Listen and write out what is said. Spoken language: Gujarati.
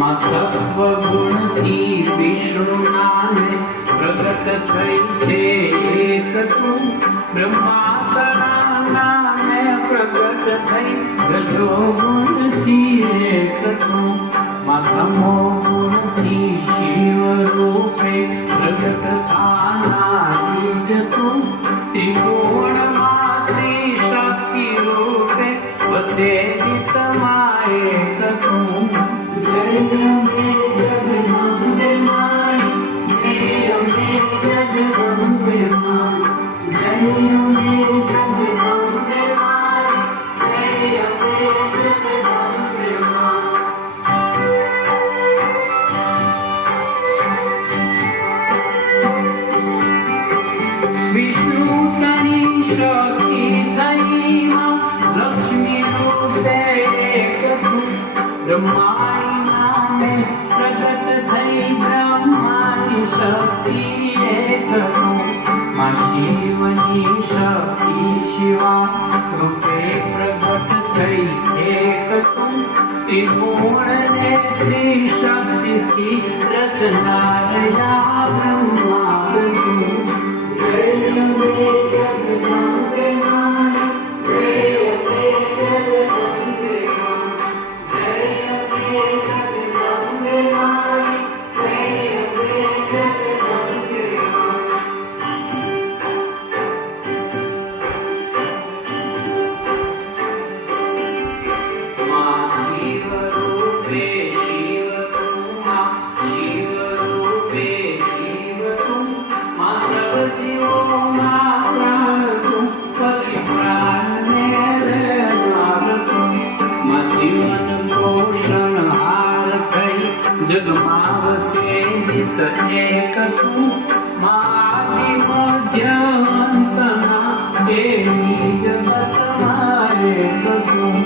માં સત્વ ગુણથી વિષ્ણુનાને પ્રગટ થઈ છે એક તું બ્રહ્મા તરાનાને પ્રગટ થઈ રજો ગુણથી એક તું માં તમો ગુણથી શિવ રૂપે પ્રગટ થાના બીજ તું ત્રિગુણમાં ત્રિશક્તિ રૂપે વસે ચિત્તમાં એક તું જય અંબે જગદંબે માણી જય અંબે જગદંબે માણી જય અંબે જગદંબે માણી જય અંબે જગદંબે માણી વિષ્ણુ તની શક્તિ થઈ માં લક્ષ્મી રૂપે એક તું બ્રહ્માણી નામે પ્રગટ થઈ બ્રહ્માની શક્તિ એક તું માં શિવની શક્તિ શિવા રૂપે પ્રગટ થઈ એક તું ત્રિગુણ ને ત્રિશક્તિથી રચનારયા બ્રહ્માંડ તું જય અંબે જગદંબે માણી જય અંબે જગદંબે જગમાં વસે નિત એક તું મારી મધ્ય અંતના દેવી જગતમાં એક તું